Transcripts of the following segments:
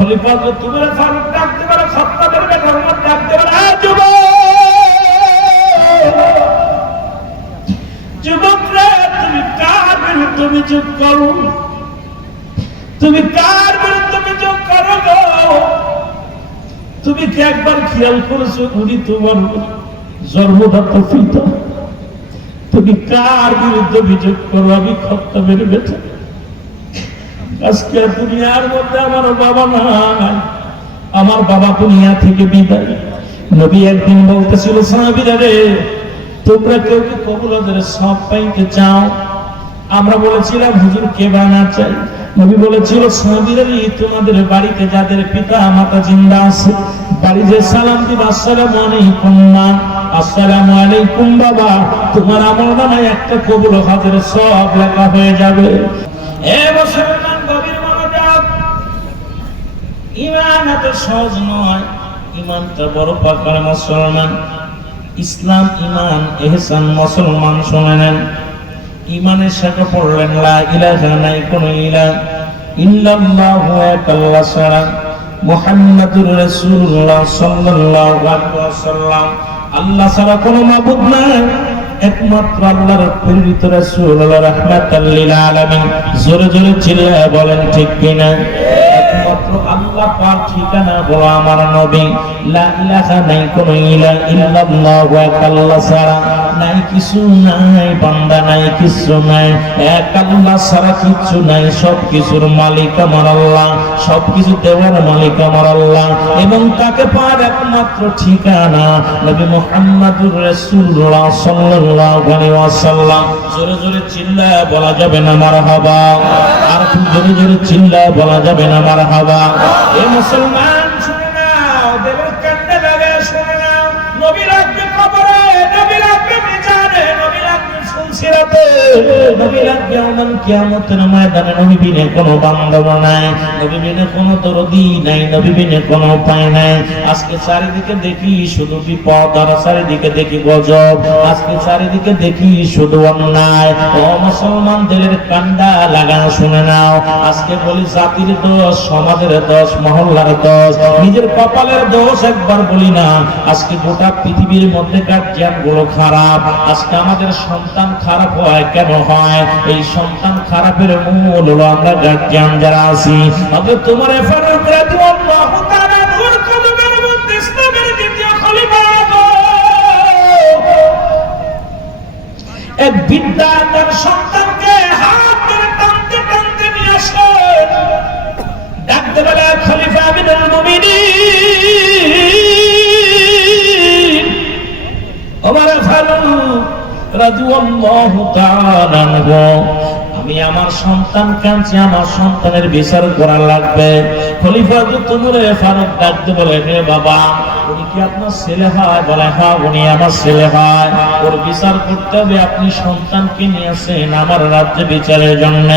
খলিফা তোমার ফারুক ডাকতে পারে, খাত্তাবের বেটার মত ডাকতে পারে, যুবকরা তুমি কার বিরুদ্ধে অভিযোগ করো? তুমি কার বিরুদ্ধে অভিযোগ করো গো? তুমি কি একবার খেয়াল করেছো উনি তোমার জন্মদাতা পিতা? তুমি কার বিরুদ্ধে অভিযোগ করো? আমি খাত্তাবের বেটা। আজকে দুনিয়ার মধ্যে আমার বাবা নাই, আমার বাবা দুনিয়া থেকে বিদায়। নবী একদিন বলতেছিল, সাহাবীরা রে, তোমরা কেউ কি কবুল হজরের সব পাইতে চাও? আমরা বলেছিলাম হুজুর কে বানা চাই। নবী বলেছিল, সাহাবীরা রে, তোমাদের বাড়িতে যাদের পিতা মাতা জিন্দা আছে, বাড়ি যে সালাম দিবা, আসসালামু আলাইকুম মা, আসসালামু আলাইকুম বাবা, তোমার আমল নামায় একটা কবুল হজরের সব লেখা হয়ে যাবে। এ মুসলমান, গভীর মনোযোগ। ঈমান এত সহজ নয়, ঈমানটা বড় পাকার। মুসলমান, ইসলাম, ঈমান, ইহসান। মুসলমান শুনে নেন, ঈমানের সাথে পড়লেন লা ইলাহা, নাই কোন ইলাহ ইল্লাল্লাহু, এক আল্লাহ ছাড়া, মুহাম্মাদুর রাসূলুল্লাহ সাল্লাল্লাহু আলাইহি ওয়াসাল্লাম, আল্লাহ ছাড়া কোনো মাবুদ নাই, একমাত্র আল্লাহর প্রেরিত রাসূল, রাহমাতাল লিল আলামিন। জোরে জোরে চিল্লায়ে বলেন ঠিক কিনা? একমাত্র আল্লাহ পাক ঠিকানা বলো আমার নবী। লা ইলাহা, নাই কোনো ইলাহ ইল্লাল্লাহু, এক আল্লাহ ছাড়া নাই কিছু নাই, বান্দা নাই কিছু নাই, এক আল্লাহ ছাড়া কিছু নাই। সব কিছুর মালিক আমার আল্লাহ, সব কিছু দেওয়ার মালিক আমার আল্লাহ, এবং তাকে পাওয়ার একমাত্র ঠিকানা নবী মুহাম্মাদুর রাসূলুল্লাহ সাল্লাল্লাহু আলাইহি ওয়াসাল্লাম। জোরে জোরে চিল্লায়ে বলা যাবে না মারহাবা? আর খুব জোরে জোরে চিল্লায়ে বলা যাবে না মারহাবা? এ মুসলমান শুনে নাও, দেবের কান্দে লাগে শুনে নাও। নবী রাখবে কবরে, নবী রাখবে মিজানে, নবী রাখবে ফুলসিরাতে, নবী রাখবে ইয়াউমুল কিয়ামতের ময়দানে। নবী বিনে কোনো বান্ধব নাই, নবী বিনে কোনো দরদি নাই, নবী বিনে কোনো উপায় নাই। আজকে চারিদিকে দেখি শুধু বিপদ, আর চারিদিকে দেখি গজব, আজকে চারিদিকে দেখি শুধু অন্যায়। ও মুসলমান, দিলের কান্ডা লাগানো শুনে নাও। আজকে বলি জাতির দোষ, সমাজের দোষ, মহল্লার দোষ, নিজের কপালের দোষ একবার বলি না। আজকে গোটা পৃথিবীর মধ্যে গার্জিয়ান গুলো খারাপ। আজকে আমাদের সন্তান খারাপ হয় কেন হয়? এই সন্তান খারাপের মূল হলো আমরা গার্জিয়ান যারা আছি। আগে তোমার ফারুক রাদিয়াল্লাহু তাআলা নূর কদমের মধ্যে ইসলামের দ্বিতীয় খলিফা, এক বিদ্যা তার সন্তানকে হাত ধরে টানতে টানতে নিয়ে আসে, ডাকতে বলে, খলিফা আমিরুল মুমিনিন ওমর ফারুক রাদিয়াল্লাহু তাআলা আনহু, আমি আমার সন্তান কাঁদছে, আমার সন্তানের বিচার করা লাগবে। খলিফা উমরে ফারুক ডাকতে বলে, হে বাবা, উনি কি আপনার ছেলে হয়? বলে, হ্যাঁ, উনি আমার ছেলে হয়। ওর বিচার করতে হবে। আপনি সন্তানকে নিয়েছেন আমার রাজ্যে বিচারের জন্য।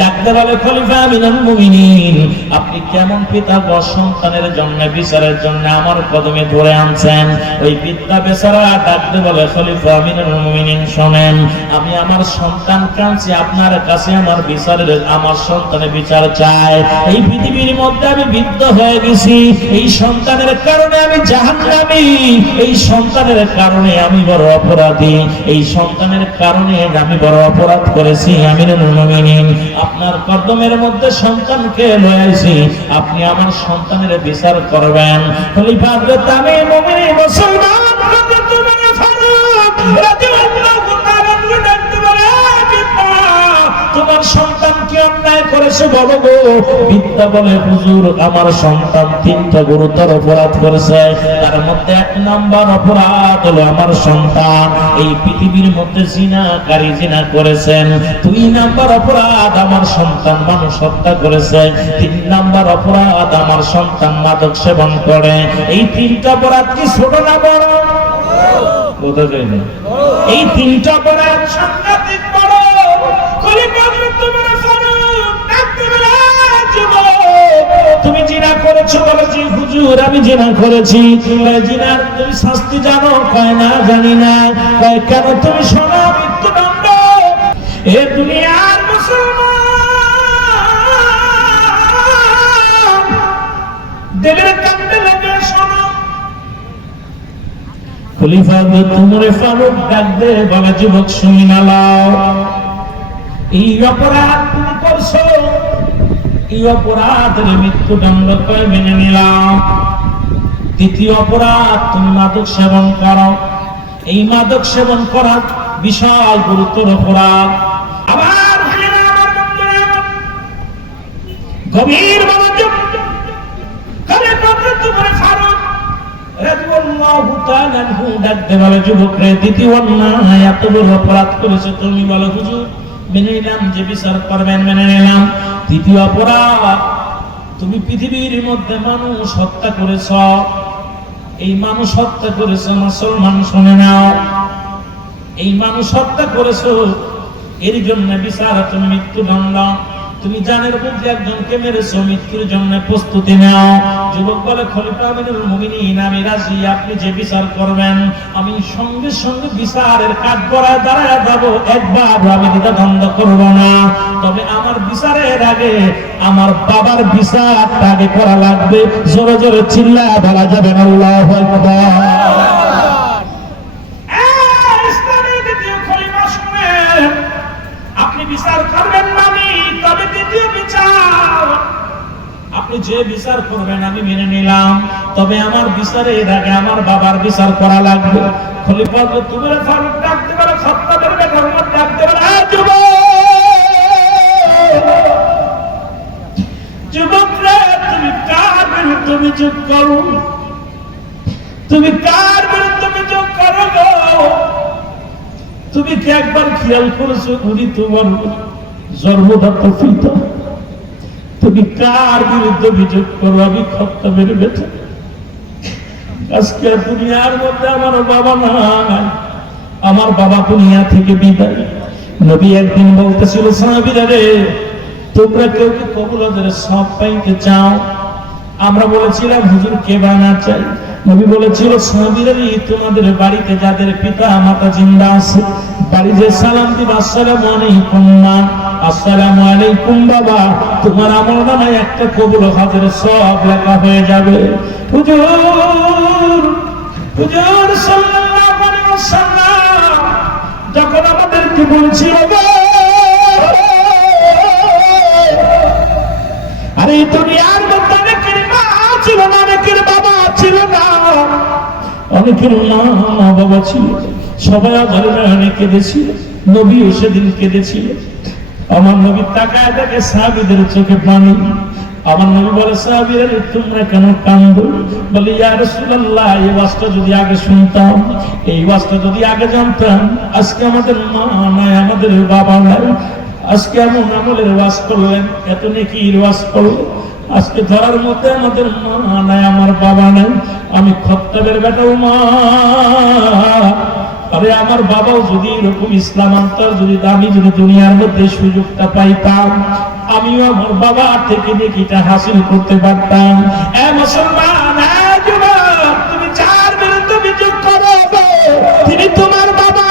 ডাকতে বলে, খলিফা আমিরুল মুমিনিন, আপনি কেমন পিতা গো, সন্তানের জন্য বিচারের জন্য আমার কদমে ধরে আনছেন? ওই পিতা বেচারা ডাকতে বলে, খলিফা আমিরুল মুমিনিন শোনেন, আমি আমার সন্তান কাঁদছি, আপনার কাছে আমার বিচারের, আমার সন্তানের বিচার চাই। এই পৃথিবীর মধ্যে আমি বিদ্ধ হয়ে গেছি, এই সন্তানের কারণে আমি জাহান্নামী, এই সন্তানের কারণে আমি বড় অপরাধী, এই সন্তানের কারণে আমি বড় অপরাধ করেছি। আমিরুল মুমিনিন, আপনার কদমের মধ্যে সন্তানকে লয়েছি, আপনি আমার সন্তানের বিচার করবেন। খলিফা হযরত আমিরুল মুমিনিন মুসলমান তোমার সন্তান কি অন্যায় করেছে বলো গো? বিদ্যা বলে, হুজুর, আমার সন্তান তিনটা গুরুতর অপরাধ করেছে। তার মধ্যে এক নাম্বার অপরাধ হলো আমার সন্তান এই পৃথিবীর মধ্যে জিনাকারী, জিনা করেছেন। 2 নাম্বার অপরাধ, আমার সন্তান মানুষ হত্যা করেছে। 3 নাম্বার অপরাধ, আমার সন্তান মাদক সেবন করে। এই 3টা অপরাধ কি ছোট না বড়? বোঝা যায় না। এই 3টা অপরাধ সাংঘাতিক বড়। তুমি জিনা করেছো? বলে, জি হুজুর, আমি জিনা করেছি। জিনার তুমি শাস্তি জানো? কয় না, জানি না। কয় কেন? তুমি শোনো, মৃত্যুদণ্ড। এ দুনিয়ার মুসলমান, দেবের কান্দে লাগে শোনো। খলিফা উমরে ফারুক ডাক দে বলে, যুবক শুনি না লাও, এই অপরাধ তুমি করছো, এই অপরাধের মৃত্যুদণ্ড কয় মেনে নিলাম। দ্বিতীয় অপরাধ তুমি মাদক সেবন করো, এই মাদক সেবন করা বিশাল গুরুতর অপরাধ। আবার গভীর মনোযোগ করে ফারুক রাদিয়াল্লাহু তাআলা আনহু ডাকতে বলে, যুবক রে, দ্বিতীয় অন্যায় এত বড় অপরাধ করেছো তুমি, বলো হুজুর মেনে নিলাম যে বিচার করবেন, মেনে নিলাম। তৃতীয় অপরাধ, তুমি পৃথিবীর মধ্যে মানুষ হত্যা করেছ, এই মানুষ হত্যা করেছ মুসলমান শুনে নাও, এই মানুষ হত্যা করেছ, এর জন্য বিচার তুমি মৃত্যুদণ্ড। তুমি জানের মধ্যে একজনকে মেরেছো, মৃত্যুর জন্য প্রস্তুতি নাও। যুবক বলে, খলিফা আমিরুল মুমিনিন, আমি রাজি, আপনি যে বিচার করবেন আমি সঙ্গে সঙ্গে বিচারের কাঠ গড়ায় দাঁড়ায় যাবো, একবার আমি দ্বিধাদ্বন্দ্ব করব না। তবে আমার বিচারের আগে আমার বাবার বিচারটা আগে করা লাগবে। জোরে জোরে চিল্লায় বলা যাবে না আল্লাহু আকবার। আপনি বিচার করবেন মানে, তবে দ্বিতীয় বিচার, আপনি যে বিচার করবেন আমি মেনে নিলাম, তবে আমার বিচারের আগে আমার বাবার বিচার করা লাগবে। খলিফা উমর ফারুক ডাকতে পারে, খাত্তাবের বেটা উমর ডাকতে পারে, যুবক রে, তুমি কার বিরুদ্ধে অভিযোগ করো, তুমি কার বিরুদ্ধে অভিযোগ করো গো? তুমি কি একবার খেয়াল করেছো উনি তোমার জন্মদাত পিতা? তুমি কার বিরুদ্ধে অভিযোগ করো? আমি খাত্তাবের বেটা। আজকে দুনিয়ার মধ্যে আমার বাবা নাই, আমার বাবা দুনিয়া থেকে বিদায়। নবী একদিন বলতেছিল, সাহাবীরা রে, তোমরা কেউ কি কবুলের সব পাইতে চাও? আমরা বলেছিলাম, হুজুর কে বানা চাই? নবী বলেছিল, সাহাবীরা রে, তোমাদের বাড়িতে যাদের পিতা মাতা জিন্দা আছে, বাড়ি যে সালাম দিবা, আসসালামু আলাইকুম মা, আসসালামু আলাইকুম বাবা, তোমার আমলনামায় একটা কবুল হজের সব লেখা হয়ে যাবে। হুজুর হুজুর সাল্লাল্লাহু আলাইহি ওয়াসাল্লাম যখন আমাদেরকে বলছিল, আরে দুনিয়ার মধ্যে অনেকের মা ছিল না, অনেকের বাবা ছিল না, অনেকের মা বাবা ছিল, সবাই আজারে কেঁদেছিল, নবীও সেদিন কেঁদেছিল। আমার নবী তাকায় দেখে সাহাবীদের চোখে পানি। আমার নবী বলে, সাহাবীরা তোমরা কেন কাঁদো? বলে, ইয়া রাসূলুল্লাহ, এই ওয়াজটা যদি আগে শুনতাম, এই ওয়াজটা যদি আগে জানতাম, আজকে আমাদের মা নাই, আমাদের বাবা নাই, আজকে এমন আমলের ওয়াজ করলেন, এত নেকির ওয়াজ করলেন, আজকে ধরার মধ্যে আমাদের মা নাই, আমার বাবা নাই, আমি খাত্তাবের বেটা উমর, আরে আমার বাবাও যদি এরকম ইসলাম আনতো, যদি আমি যদি দুনিয়ার মধ্যে সুযোগটা পাইতাম, আমিও আমার বাবা থেকে নেকিটা হাসিল করতে পারতাম। এ মুসলমান, তুমি যার বিরুদ্ধে অভিযোগ করো, তিনি তোমার বাবা।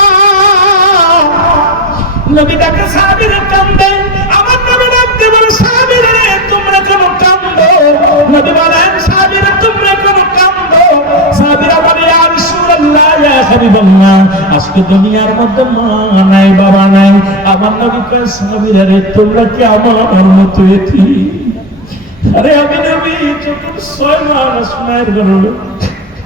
নবী তাকে সাহাবীরা কাঁদেন, আমার নবী ডাকতে বলে, সাহাবীরা রে, তোমরা কেন কাঁদো? নবী বলেন, সাহাবীরা তোমরা কেন কাঁদো? সাহাবীরা বলে, ইয়া রাসূলুল্লাহ, ইয়া হাবিবাল্লাহ, আজকে দুনিয়ার মধ্যে মা নাই, বাবা নাই। আমার নবী কয়, সাহাবীরা রে, তোমরা কি আমার মতো এতিম? আরে আমি নবী যখন 6 মাস মায়ের গর্ভে,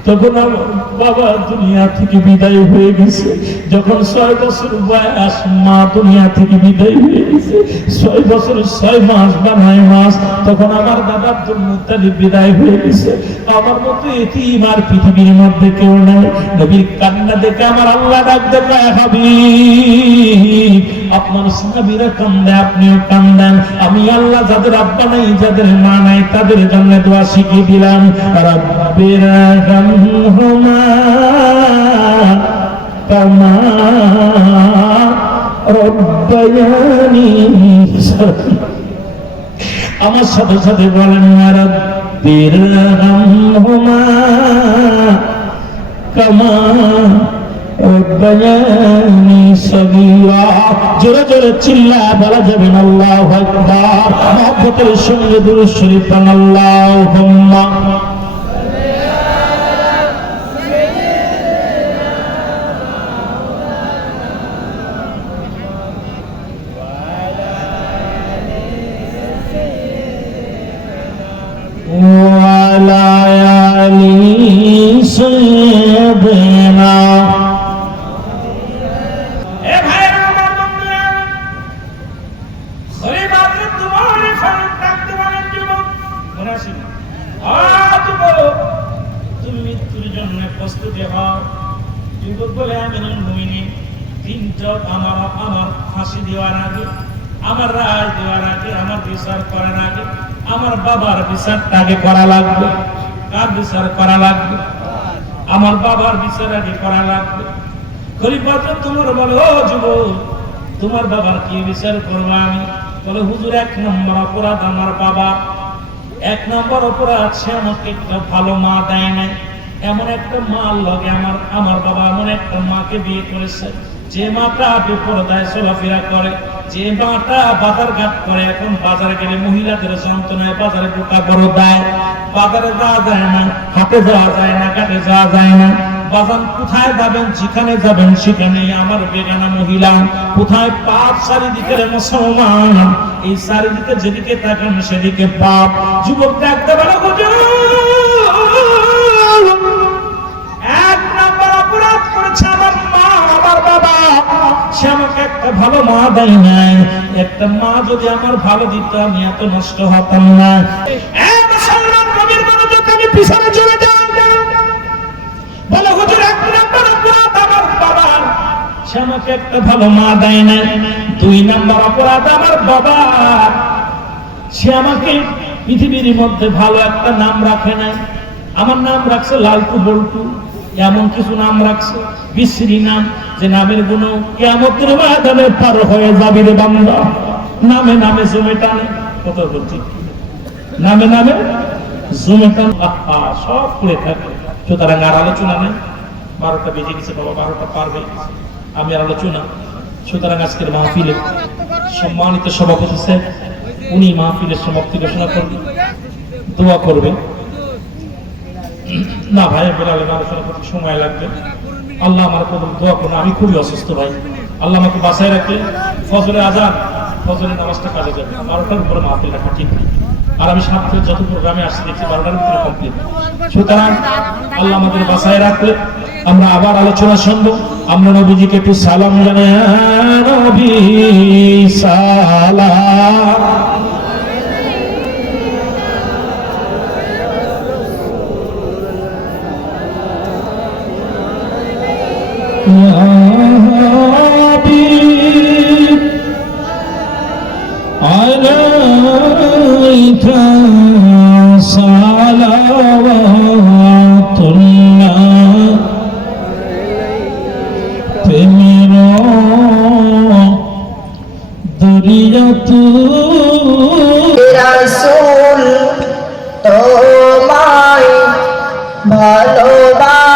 তখন আমার বাবা দুনিয়া থেকে বিদায় হয়ে গেছে। যখন 6 বছর বয়স, মা দুনিয়া থেকে বিদায় হয়ে গেছে। 6 বছর 6 মাস বা 9 মাস, তখন আমার দাদা আব্দুল মুত্তালিব বিদায় হয়ে গেছে। আমার মতো এতিম আর পৃথিবীর মধ্যে কেউ নেই। নবীর কান্না দেখে আমার আল্লাহ ডাক দেয়, হাবিব, আপনার সাহাবীরা কান্দে, আপনিও কান্দেন। আমি আল্লাহ যাদের আব্বা নাই, যাদের মা নাই, তাদের জন্য দোয়া শিখিয়ে দিলাম, রাব্বির রহমহুমা কামা রব্বায়ানি সগীরা। আমার সাথে সাথে বলেন, রাব্বির রহমহুমা কামা রব্বায়ানি সগীরা। জোরে জোরে চিল্লায় বলা যাবে না আল্লাহু আকবার। মহব্বতের সঙ্গে দুরূদ শরীফ পড়ুন, আল্লাহুম্মা وعلى آل سيدنا প্রস্তুতি হও যুবক বলে আমিনুল মুমিনিন তিনটা আমার ফাঁসি দেওয়ার আগে আমার রায় দেওয়ার আগে আমার বিচার করার আগে আমার বাবার বিচারটা আগে করা লাগবে কার বিচার করা লাগবে আমার বাবার বিচার আগে করা লাগবে খলিফা তোমার বলে ও যুবক তোমার বাবার কি বিচার করবো আমি বলে হুজুর এক নম্বর অপরাধ আমার বাবা এক নম্বর অপরাধ সে আমাকে একটা ভালো মা দেয় নাই এমন একটা মার লগে আমার বাবা এমন একটা মাকে বিয়ে করেছে যে মাটা বেপরদায় চলাফেরা করে যে মাটা বাজার ঘাট করে এখন বাজারে গেলে মহিলাদের যন্ত্রণায় বাজারে ঢোকা বড় দেয় বাজারে যাওয়া যায় না হাটে যাওয়া যায় না ঘাটে যাওয়া যায় না বাজান কোথায় যাবেন যেখানে যাবেন সেখানে আমার বেগানা মহিলা কোথায় পাপ চারিদিকে মুসলমান এই চারিদিকে যেদিকে তাকান সেদিকে পাপ যুবক ডাকতে পারে এক নম্বর অপরাধ করেছে আমার মা আমার বাবা সে আমাকে একটা ভালো মা দেয় নাই একটা মা যদি আমার ভালো দিত আমি এত নষ্ট হতাম না মুসলমান নবীর মনোযোগ আমি পিছনে চলে যাই বলে হুজুর এক নম্বর অপরাধ আমার বাবা সে আমাকে একটা ভালো মা দেয় নাই দুই নম্বর অপরাধ আমার বাবা সে আমাকে পৃথিবীর মধ্যে ভালো একটা নাম রাখে নাই আমার নাম রাখছে লালটু বল্টু এমন কিছু নাম রাখছে বিশ্রী নাম যে নামের গুণ কিয়ামতের ময়দানে পার হয়ে যাবে রে বান্দা নামে নামে জমে টানে কত বলছি নামে নামে জমে টান সব করে থাকে সুতরাং আর আলোচনা নেই 12টা বেজে গেছে বাবা 12টা পার হয়ে গেছে আমি আর আলোচনা সুতরাং আজকের মাহফিলে সম্মানিত সভাপতি স্যার উনি মাহফিলের সমাপ্তি ঘোষণা করবেন দোয়া করবেন না ভাই বেলালের আলোচনা করতে সময় লাগবে আল্লাহ আমার কবুল দোয়া করুন আমি খুবই অসুস্থ ভাই আল্লাহ আমাকে বাঁচায় রাখলে ফজরের আজান ফজরের নামাজটা কাজে যাবে 12টার উপরে মাহফিল রাখা ঠিক আর আমি সাতটা যত প্রোগ্রামে আসছি দেখছি 12টার উপরে কমপ্লিট সুতরাং আল্লাহ আমাদের বাঁচায় রাখলে আমরা আবার আলোচনা শুনবো আমরা নবীজিকে একটু সালাম জানাই নবী সালাম عليك صلوات الله تمرو دريات রাসূল তোমায় ভালোবাসি